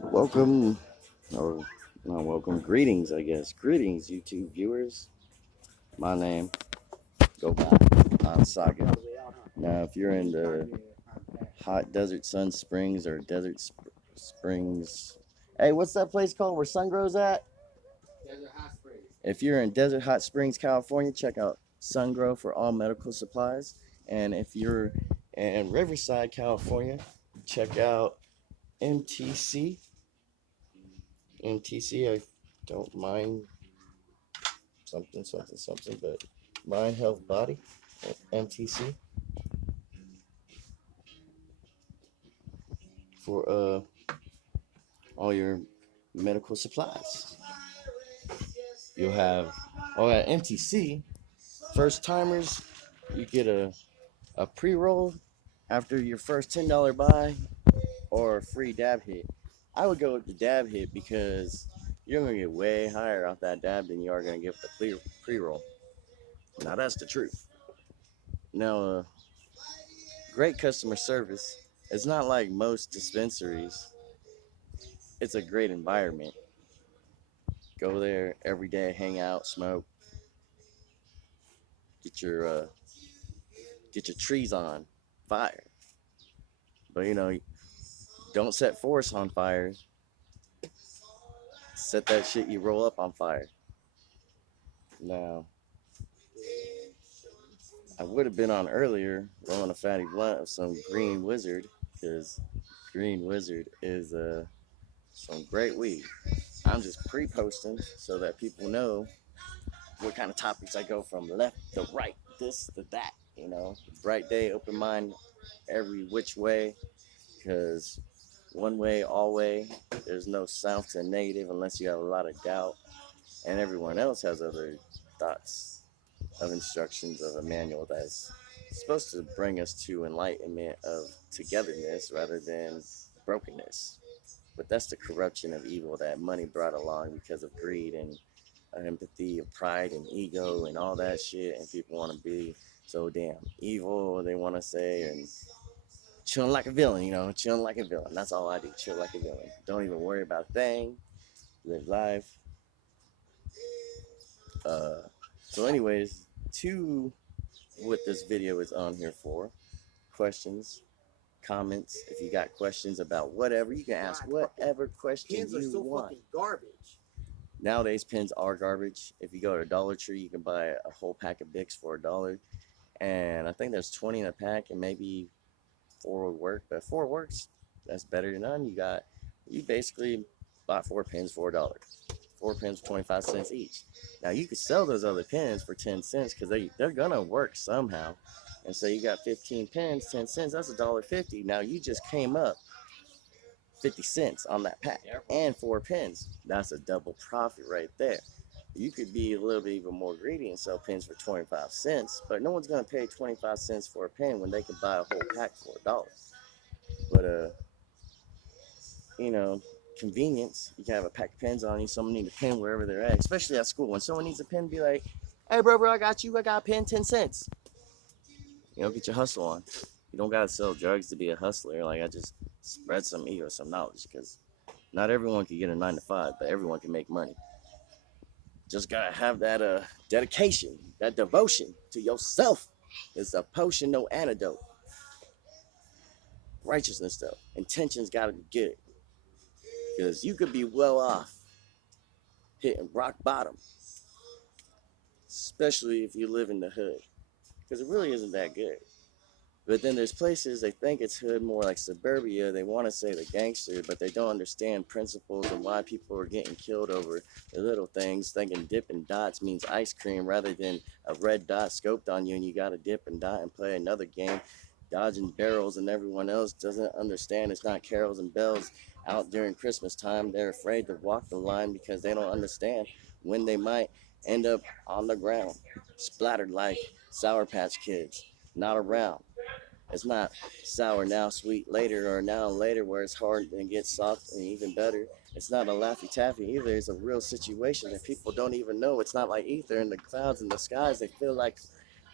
Welcome, or not welcome, greetings, I guess. Greetings, YouTube viewers. My name, go by Saga. Now, if you're in the hot Desert Sun Springs or Springs, hey, what's that place called where sun grows at? Desert Hot Springs. If you're in Desert Hot Springs, California, check out Sungrow for all medical supplies. And if you're in Riverside, California, check out MTC. MTC, I don't mind something, but Mind Health Body, MTC, for all your medical supplies. You'll have, at MTC, first timers, you get a pre-roll after your first $10 buy or a free dab hit. I would go with the dab hit because you're going to get way higher off that dab than you are going to get with the pre-roll. Now, that's the truth. Now, great customer service. It's not like most dispensaries. It's a great environment. Go there every day, hang out, smoke, get your get your trees on fire. But don't set forests on fire. Set that shit you roll up on fire. Now, I would have been on earlier rolling a fatty blunt of some Green Wizard because Green Wizard is some great weed. I'm just pre-posting so that people know what kind of topics I go from left to right, this to that. Bright day, open mind, every which way, because one way, all way. There's no south to negative unless you have a lot of doubt, and everyone else has other thoughts of instructions of a manual that's supposed to bring us to enlightenment of togetherness rather than brokenness. But that's the corruption of evil that money brought along because of greed and empathy, of pride and ego and all that shit. And people want to be so damn evil, they want to say, and chilling like a villain, chilling like a villain. That's all I do, chill like a villain. Don't even worry about a thing, live life. So, anyways, to what this video is on here for, questions, comments. If you got questions about whatever, you can ask whatever question Pins are you so want. fucking garbage. Nowadays, pins are garbage. If you go to Dollar Tree, you can buy a whole pack of Bics for $1. And I think there's 20 in a pack, and maybe 4 would work. But if 4 works, that's better than none. You basically bought 4 pins for $1. 4 pins for 25 cents each. Now, you could sell those other pins for 10 cents because they're going to work somehow. And so you got 15 pins, 10 cents, that's $1.50. Now, you just came up 50 cents on that pack and 4 pins. That's a double profit right there. You could be a little bit even more greedy and sell pins for 25 cents, but no one's going to pay 25 cents for a pin when they can buy a whole pack for $1. But, convenience. You can have a pack of pens on you. Someone needs a pen wherever they're at, especially at school. When someone needs a pen, be like, hey, bro, I got you. I got a pen, 10 cents. Get your hustle on. You don't got to sell drugs to be a hustler. Like, I just spread some ego, some knowledge, because not everyone can get a 9 to 5, but everyone can make money. Just got to have that dedication, that devotion to yourself. It's a potion, no antidote. Righteousness, though. Intentions got to be good. Because you could be well off, hitting rock bottom, especially if you live in the hood, because it really isn't that good. But then there's places they think it's hood, more like suburbia. They want to say the gangster, but they don't understand principles and why people are getting killed over the little things, thinking Dippin' Dots means ice cream rather than a red dot scoped on you and you got to dip and dot and play another game. Dodging barrels, and everyone else doesn't understand it's not carols and bells out during Christmas time. They're afraid to walk the line because they don't understand when they might end up on the ground, splattered like Sour Patch Kids, not around. It's not sour now, sweet later, or now and later where it's hard and gets soft and even better. It's not a Laffy Taffy either. It's a real situation that people don't even know. It's not like ether in the clouds and the skies. They feel like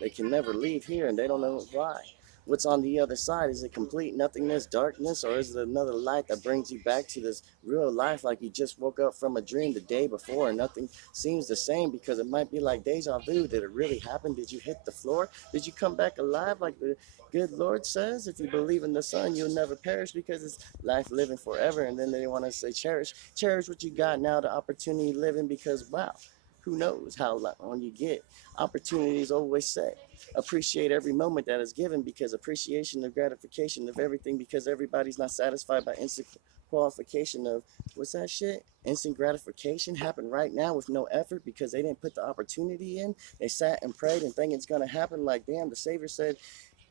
they can never leave here and they don't know why. What's on the other side? Is it complete nothingness, darkness, or is it another light that brings you back to this real life like you just woke up from a dream the day before and nothing seems the same because it might be like deja vu? Did it really happen? Did you hit the floor? Did you come back alive like the good Lord says? If you believe in the Son, you'll never perish because it's life living forever. And then they want to say cherish what you got now, the opportunity living, because wow, who knows how long you get. Opportunities always say appreciate every moment that is given, because appreciation of gratification of everything, because everybody's not satisfied by instant qualification of what's that shit, instant gratification happen right now with no effort because they didn't put the opportunity in. They sat and prayed and think it's going to happen. Like, damn, the Savior said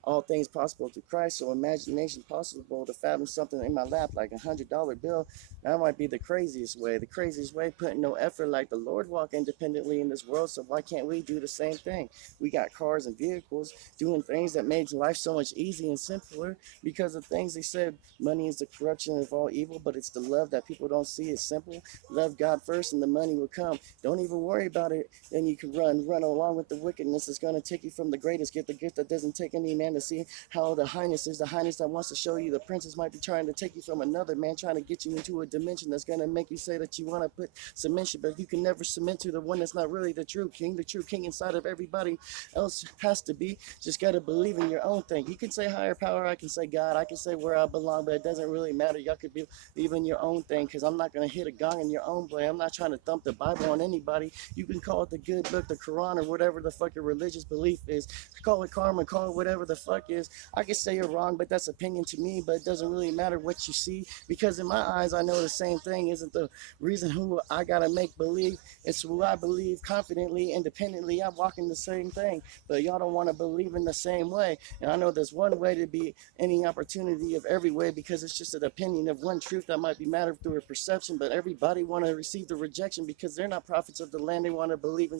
all things possible through Christ. So imagination possible to fathom something in my lap like $100 bill. That might be the craziest way. The craziest way, putting no effort like the Lord walk independently in this world. So why can't we do the same thing? We got cars and vehicles doing things that made life so much easier and simpler because of things they said. Money is the corruption of all evil, but it's the love that people don't see. It's simple. Love God first and the money will come. Don't even worry about it. Then you can run along with the wickedness. It's going to take you from the greatest. Get the gift that doesn't take any man to see how the highness is. The highness that wants to show you the princess might be trying to take you from another man, trying to get you into a dimension that's going to make you say that you want to put submission, but you can never submit to the one that's not really the true king. The true king inside of everybody else has to be. Just got to believe in your own thing. You can say higher power, I can say God, I can say where I belong, but it doesn't really matter. Y'all could believe in your own thing, because I'm not going to hit a gong in your own way. I'm not trying to thump the Bible on anybody. You can call it the good book, the Quran, or whatever the fuck your religious belief is. Call it karma, call it whatever the fuck is. I can say you're wrong, but that's opinion to me. But it doesn't really matter what you see, because in my eyes, I know the same thing isn't the reason who I gotta make believe. It's who I believe confidently, independently. I'm walking the same thing, but y'all don't want to believe in the same way. And I know there's one way to be any opportunity of every way, because it's just an opinion of one truth that might be matter through a perception. But everybody want to receive the rejection because they're not prophets of the land. They want to believe in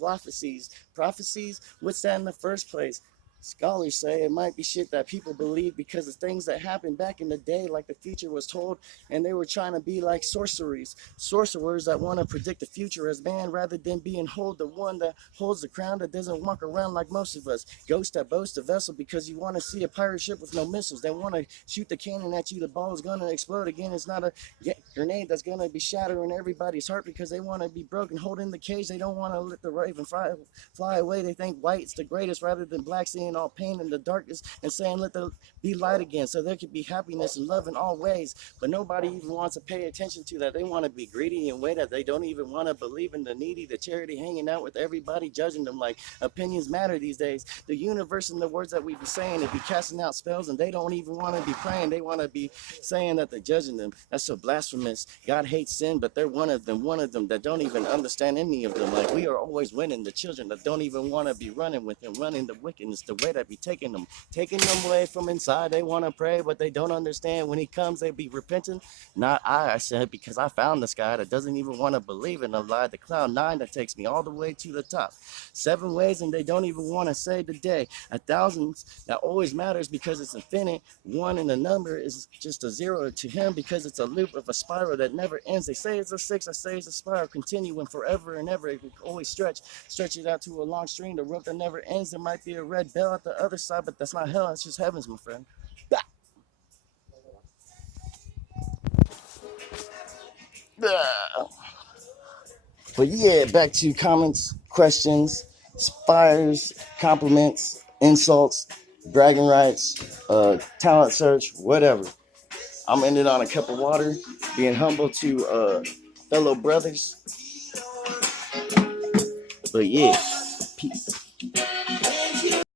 prophecies. Prophecies, what's that in the first place? Scholars say it might be shit that people believe because of things that happened back in the day, like the future was told, and they were trying to be like sorcerers that want to predict the future as man, rather than being the one that holds the crown, that doesn't walk around like most of us. Ghost that boast a vessel because you want to see a pirate ship with no missiles. They want to shoot the cannon at you. The ball is going to explode again. It's not a grenade that's going to be shattering everybody's heart because they want to be broken, holding the cage. They don't want to let the raven fly away. They think white's the greatest rather than black, seeing all pain in the darkness and saying let there be light again, so there could be happiness and love in all ways. But nobody even wants to pay attention to that. They want to be greedy in a way that they don't even want to believe in the needy, the charity, hanging out with everybody, judging them like opinions matter these days. The universe and the words that we be saying, it be casting out spells, and they don't even want to be praying. They want to be saying that they're judging them. That's so blasphemous. God hates sin, but they're one of them that don't even understand any of them. Like, we are always winning. The children that don't even want to be running with him, running the wickedness, the way that be taking them away from inside. They want to pray, but they don't understand. When he comes, they be repentant. Not I said, because I found this guy that doesn't even want to believe in a lie. The cloud nine that takes me all the way to the top. 7 ways, and they don't even want to say the day. 1,000, that always matters because it's infinite. 1 in the number is just a 0 to him because it's a loop of a spiral that never ends. They say it's a 6, I say it's a spiral, continuing forever and ever. It can always stretch it out to a long string, the rope that never ends. There might be a red bell at the other side, but that's not hell, it's just heavens, my friend. But yeah, back to comments, questions, spires, compliments, insults, bragging rights, talent search, whatever. I'm ending on a cup of water, being humble to fellow brothers. But yeah, peace.